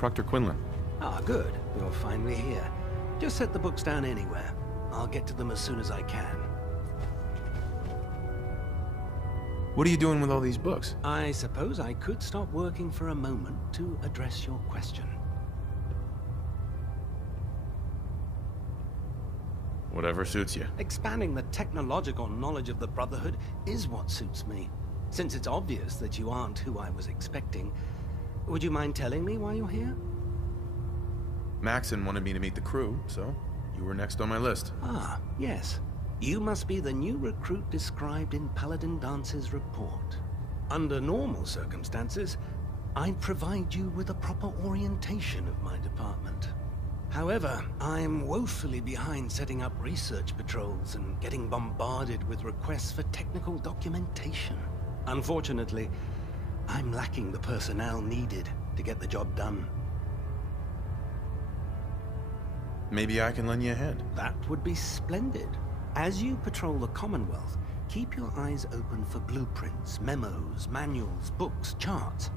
Proctor Quinlan. Ah, good. You're finally here. Just set the books down anywhere. I'll get to them as soon as I can. What are you doing with all these books? I suppose I could stop working for a moment to address your question. Whatever suits you. Expanding the technological knowledge of the Brotherhood is what suits me. Since it's obvious that you aren't who I was expecting, would you mind telling me why you're here? Maxon wanted me to meet the crew, so you were next on my list. Ah, yes. You must be the new recruit described in Paladin Dance's report. Under normal circumstances, I'd provide you with a proper orientation of my department. However, I'm woefully behind setting up research patrols and getting bombarded with requests for technical documentation. Unfortunately, I'm lacking the personnel needed to get the job done. Maybe I can lend you a hand. That would be splendid. As you patrol the Commonwealth, keep your eyes open for blueprints, memos, manuals, books, charts.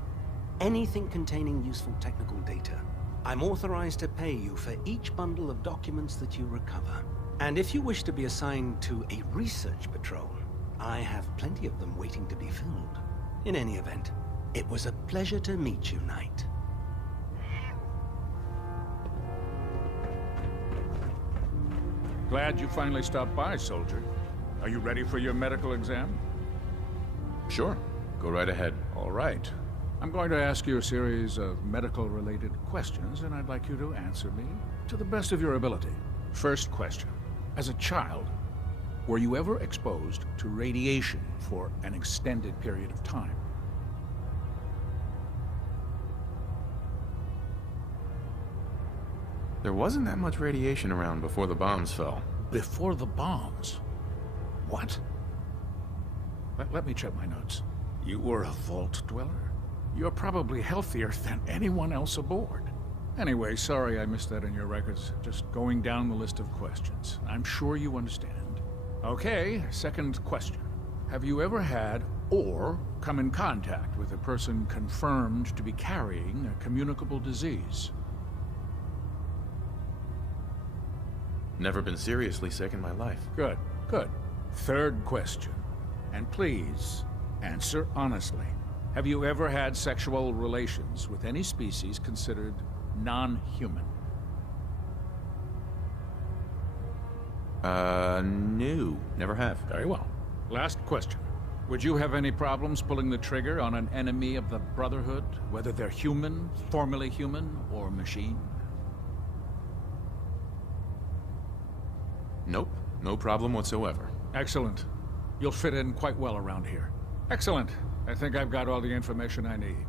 Anything containing useful technical data. I'm authorized to pay you for each bundle of documents that you recover. And if you wish to be assigned to a research patrol, I have plenty of them waiting to be filled. In any event, it was a pleasure to meet you, Knight. Glad you finally stopped by, soldier. Are you ready for your medical exam? Sure. Go right ahead. All right. I'm going to ask you a series of medical-related questions, and I'd like you to answer me to the best of your ability. First question. As a child, were you ever exposed to radiation for an extended period of time? There wasn't that much radiation around before the bombs fell. Before the bombs? What? Let me check my notes. You were a vault dweller? You're probably healthier than anyone else aboard. Anyway, sorry I missed that in your records. Just going down the list of questions. I'm sure you understand. Okay, second question. Have you ever had or come in contact with a person confirmed to be carrying a communicable disease? Never been seriously sick in my life. Good, good. Third question. And please, answer honestly. Have you ever had sexual relations with any species considered non-human? No. Never have. Very well. Last question. Would you have any problems pulling the trigger on an enemy of the Brotherhood, whether they're human, formerly human, or machine? Nope. No problem whatsoever. Excellent. You'll fit in quite well around here. Excellent. I think I've got all the information I need.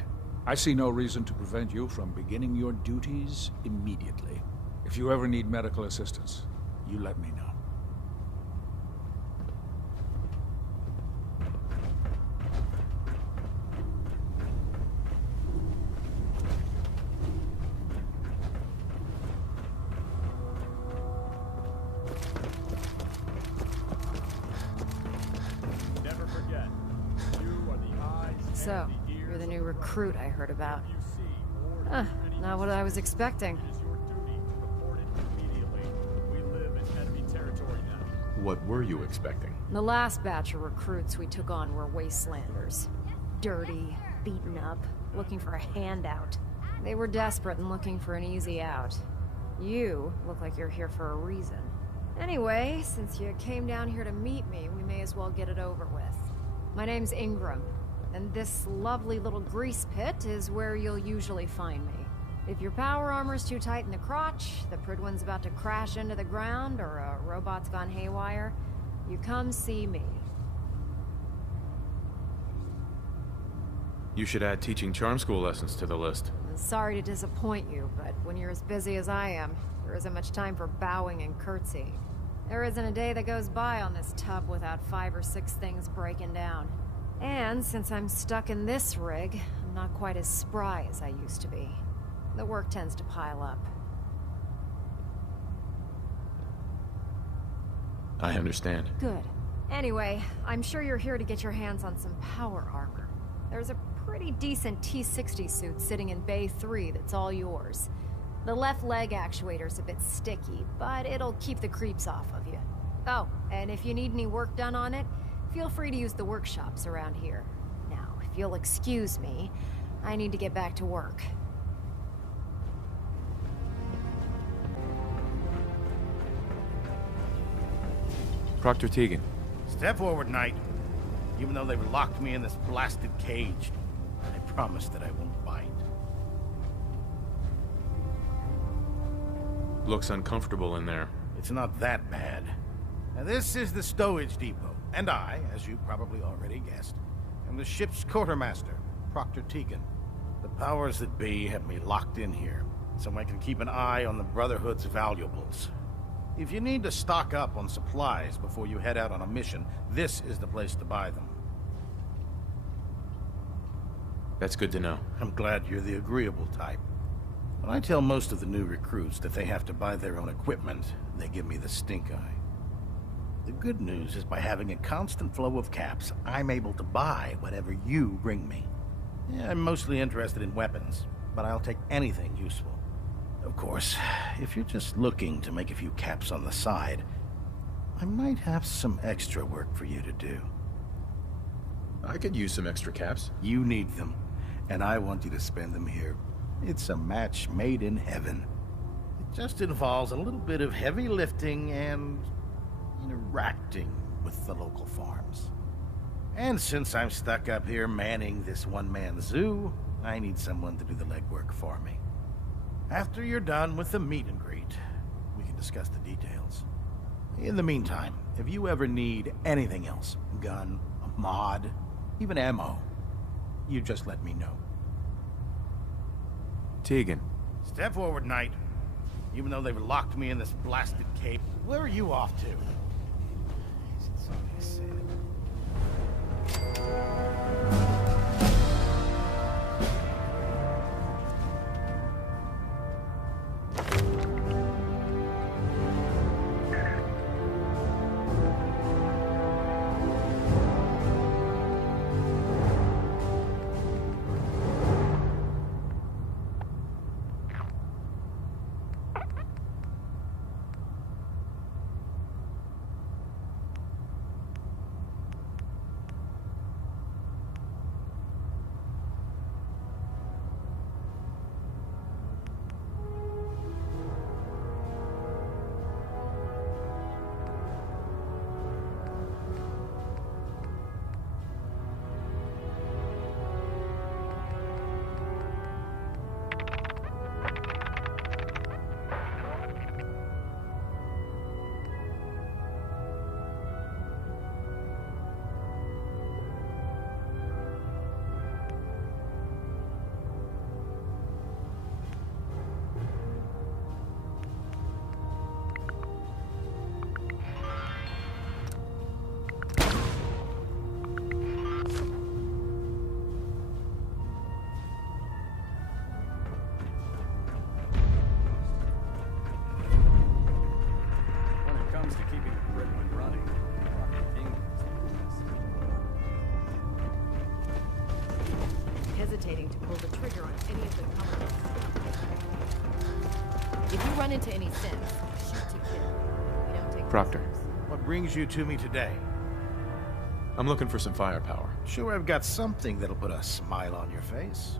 I see no reason to prevent you from beginning your duties immediately. If you ever need medical assistance, you let me know. So, you're the new recruit I heard about. Not what I was expecting. What were you expecting? The last batch of recruits we took on were wastelanders. Dirty, beaten up, looking for a handout. They were desperate and looking for an easy out. You look like you're here for a reason. Anyway, since you came down here to meet me, we may as well get it over with. My name's Ingram. And this lovely little grease pit is where you'll usually find me. If your power armor's too tight in the crotch, the Pridwin's about to crash into the ground, or a robot's gone haywire, you come see me. You should add teaching charm school lessons to the list. I'm sorry to disappoint you, but when you're as busy as I am, there isn't much time for bowing and curtsying. There isn't a day that goes by on this tub without 5 or 6 things breaking down. And since I'm stuck in this rig, I'm not quite as spry as I used to be. The work tends to pile up. I understand. Good. Anyway, I'm sure you're here to get your hands on some power armor. There's a pretty decent T-60 suit sitting in Bay 3 that's all yours. The left leg actuator's a bit sticky, but it'll keep the creeps off of you. Oh, and if you need any work done on it, feel free to use the workshops around here. Now, if you'll excuse me, I need to get back to work. Proctor Tegan. Step forward, Knight. Even though they've locked me in this blasted cage, I promise that I won't bite. Looks uncomfortable in there. It's not that bad. Now, this is the stowage depot, and I, as you probably already guessed, am the ship's quartermaster, Proctor Tegan. The powers that be have me locked in here, so I can keep an eye on the Brotherhood's valuables. If you need to stock up on supplies before you head out on a mission, this is the place to buy them. That's good to know. I'm glad you're the agreeable type. When I tell most of the new recruits that they have to buy their own equipment, they give me the stink eye. The good news is by having a constant flow of caps, I'm able to buy whatever you bring me. Yeah, I'm mostly interested in weapons, but I'll take anything useful. Of course, if you're just looking to make a few caps on the side, I might have some extra work for you to do. I could use some extra caps. You need them, and I want you to spend them here. It's a match made in heaven. It just involves a little bit of heavy lifting and interacting with the local farms. And since I'm stuck up here manning this one-man zoo, I need someone to do the legwork for me. After you're done with the meet and greet, we can discuss the details. In the meantime, if you ever need anything else, gun, a mod, even ammo, you just let me know. Tegan. Step forward, Knight. Even though they've locked me in this blasted cave, where are you off to? Isn't something said? Hesitating to pull the trigger on any of the companies. If you run into any sins, shoot to kill. We don't take Proctor. prisoners. What brings you to me today? I'm looking for some firepower. Sure, I've got something that'll put a smile on your face.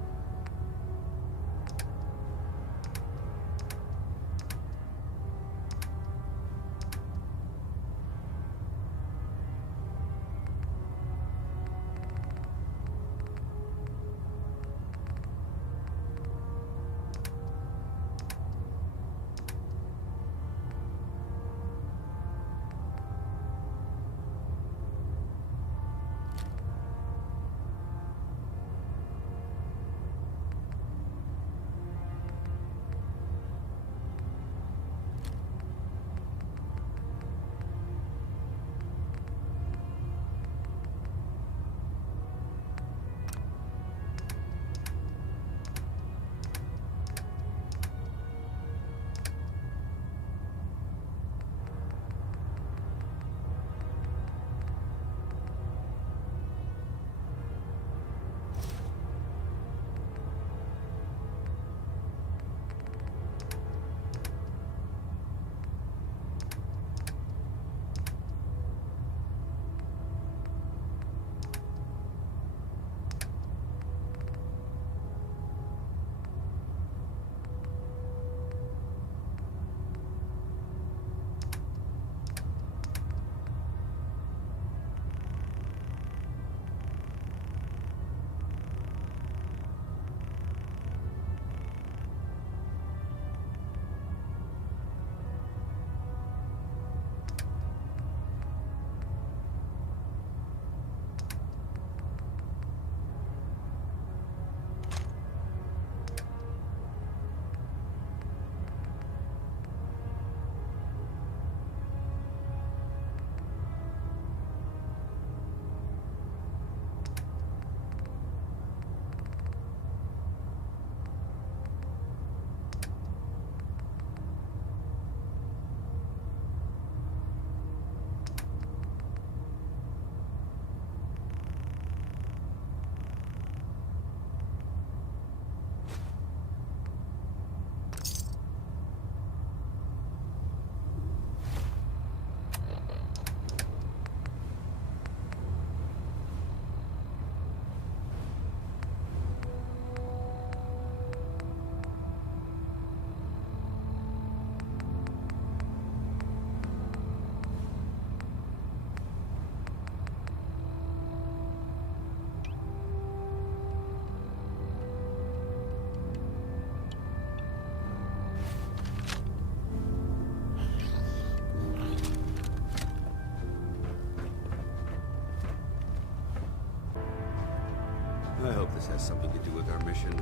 this has something to do with our mission.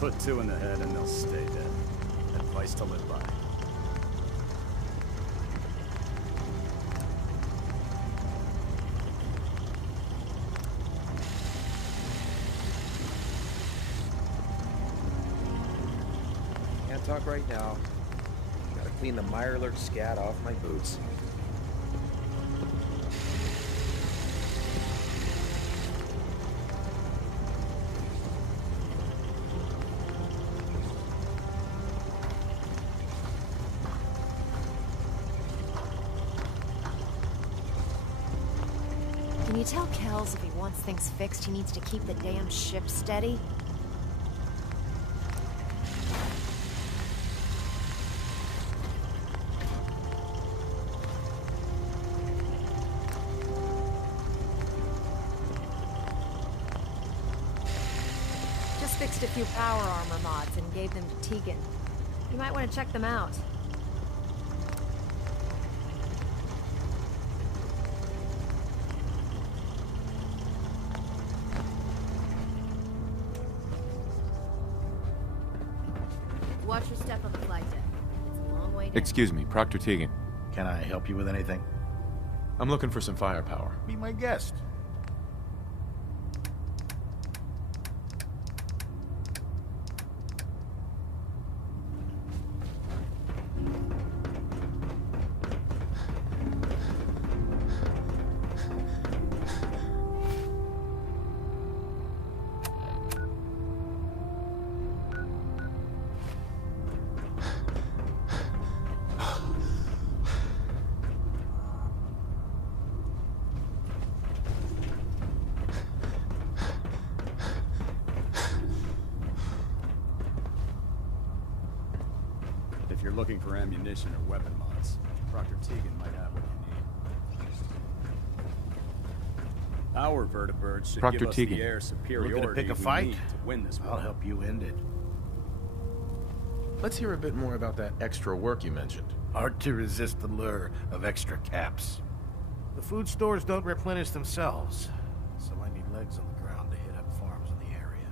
Put 2 in the head and they'll stay dead. Advice to live by. Can't talk right now. Gotta clean the Mirelurk scat off my boots. Can you tell Kells if he wants things fixed, he needs to keep the damn ship steady? Just fixed a few power armor mods and gave them to Tegan. You might want to check them out. Watch your step on the flight deck. It's a long way down. Excuse me, Proctor Tegan. Can I help you with anything? I'm looking for some firepower. Be my guest. If you're looking for ammunition or weapon mods, Proctor Tegan might have what you need. Our vertibirds should Proctor give us Tegan. the air superiority Looking to pick a we fight? need to win this I'll war. help you end it. Let's hear a bit more about that extra work you mentioned. Hard to resist the lure of extra caps. The food stores don't replenish themselves, so I need legs on the ground to hit up farms in the area.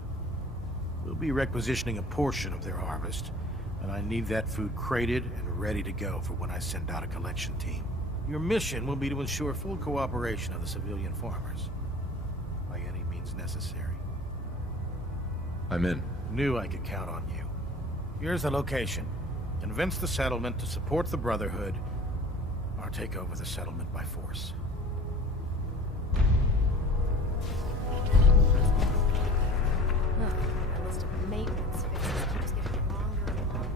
We'll be requisitioning a portion of their harvest, and I need that food crated and ready to go for when I send out a collection team. Your mission will be to ensure full cooperation of the civilian farmers, by any means necessary. I'm in. Knew I could count on you. Here's the location. Convince the settlement to support the Brotherhood, or take over the settlement by force. Huh. That list of maintenance fixes keeps getting longer and longer.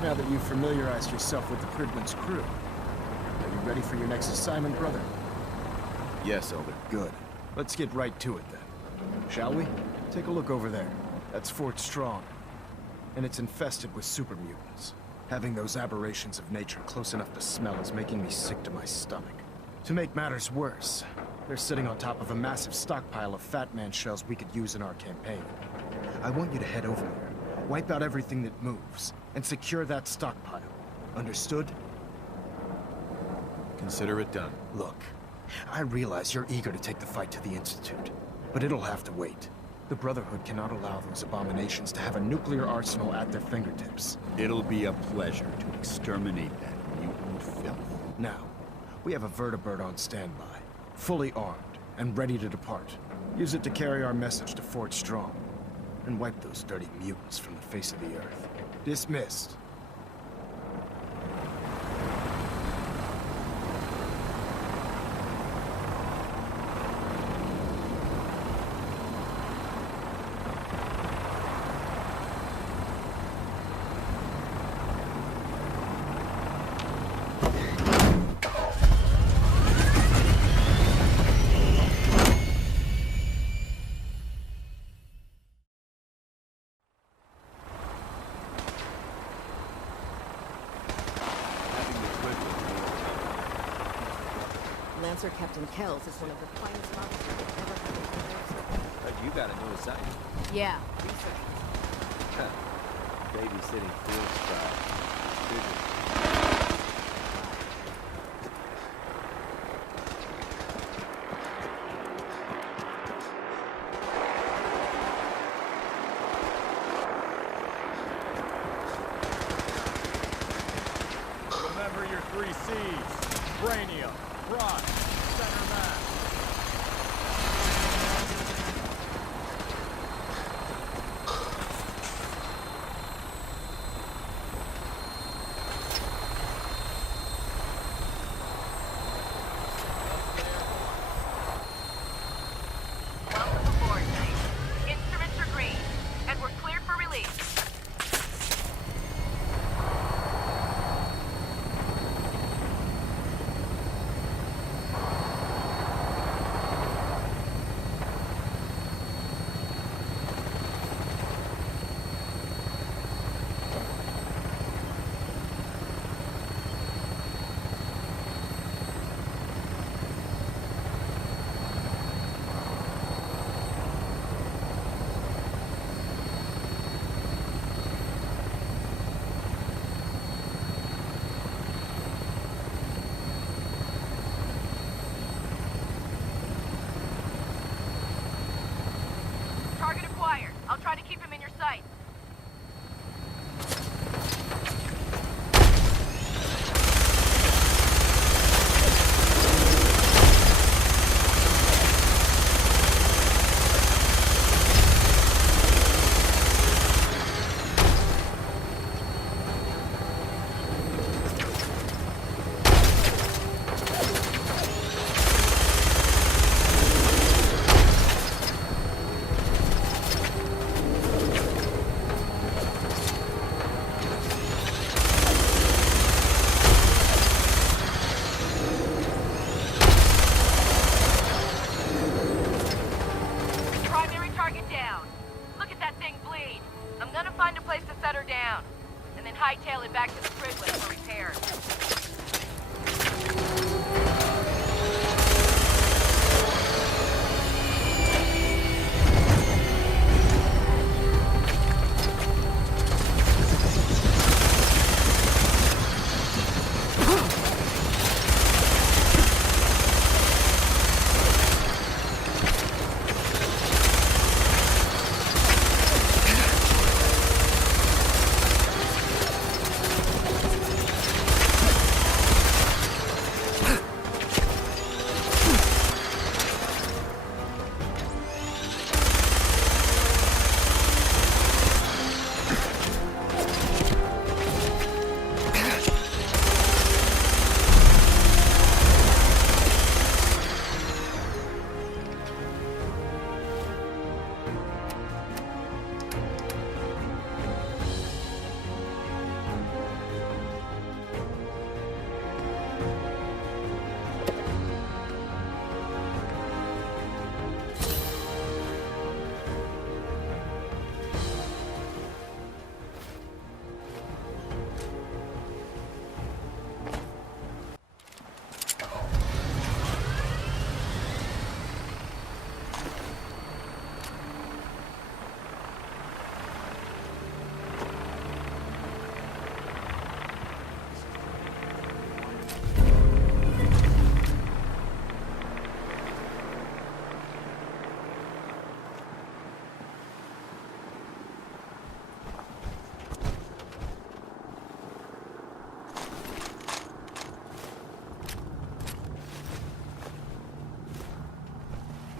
Now that you've familiarized yourself with the Pridman's crew, Are you ready for your next assignment, brother? Yes, Elder. Good. Let's get right to it then. Shall we? Take a look over there. That's Fort Strong. And it's infested with super mutants. Having those aberrations of nature close enough to smell is making me sick to my stomach. To make matters worse, they're sitting on top of a massive stockpile of Fat Man shells we could use in our campaign. I want you to head over there, wipe out everything that moves, and secure that stockpile. Understood? Consider it done. Look, I realize you're eager to take the fight to the Institute, but it'll have to wait. The Brotherhood cannot allow those abominations to have a nuclear arsenal at their fingertips. It'll be a pleasure to exterminate that mutant filth. Now, we have a vertibird on standby, fully armed and ready to depart. Use it to carry our message to Fort Strong, and wipe those dirty mutants from the face of the earth. Dismissed. Lancer Captain Kells is one of the finest officers I've ever had the pleasure of serving. But you got a new assignment. Yeah, research. Babysitting field trial. Remember your 3 C's. Brainium, Prime, Center Mass. Welcome aboard, Knight. Instruments are green, and we're cleared for release.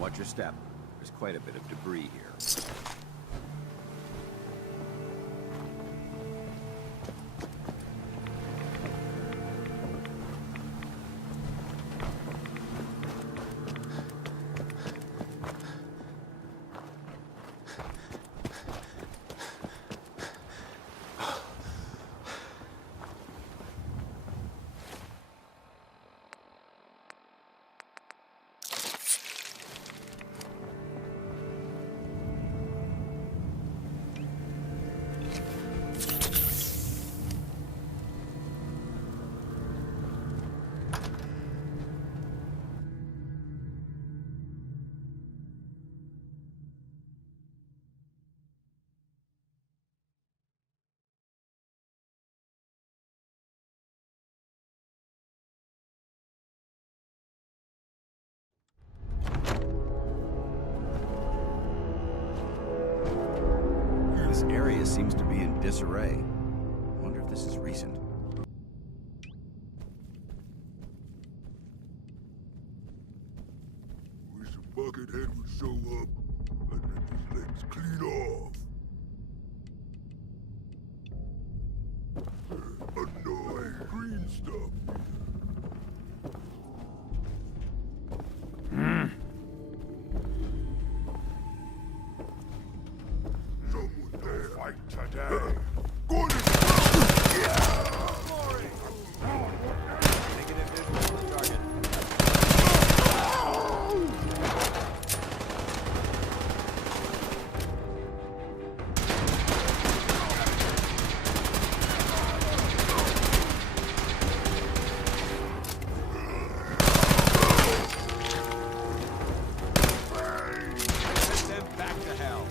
Watch your step. There's quite a bit of debris here. This area seems to be in disarray. I wonder if this is recent. Wish a buckethead would show up. I'd rip his legs clean off. Annoying green stuff. Someone there. Fight today. Going to Negative visual on the target. Send them back to hell.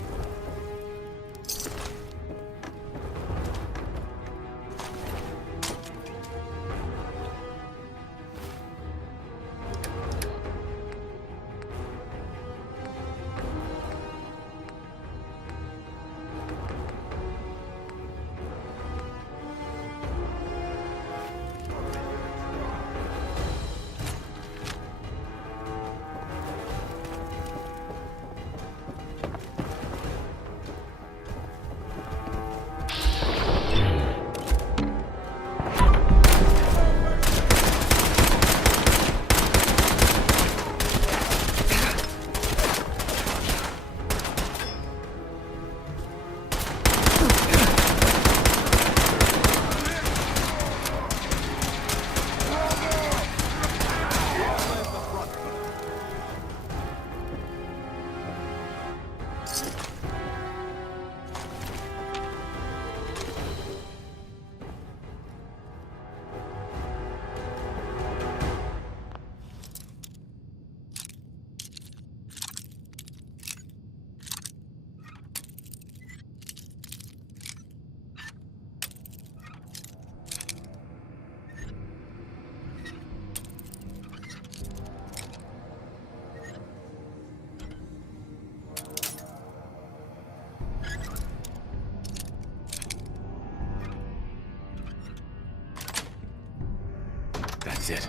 That's it.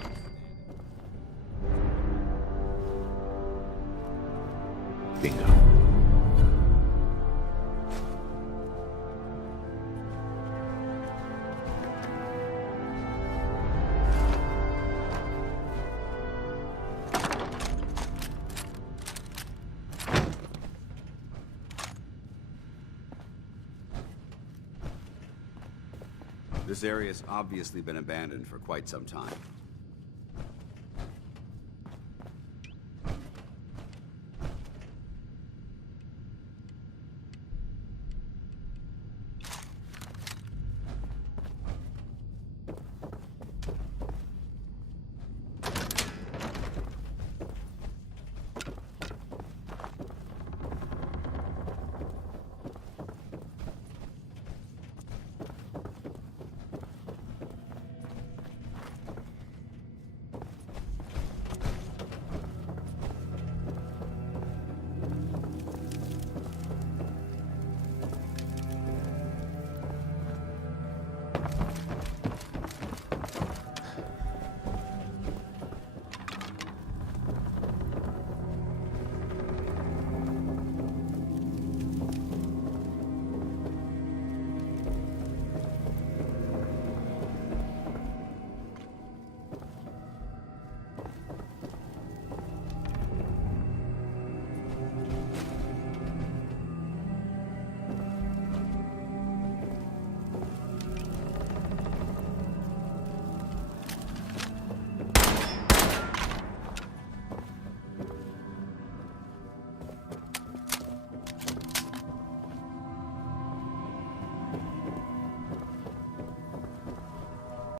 Bingo. This area's obviously been abandoned for quite some time.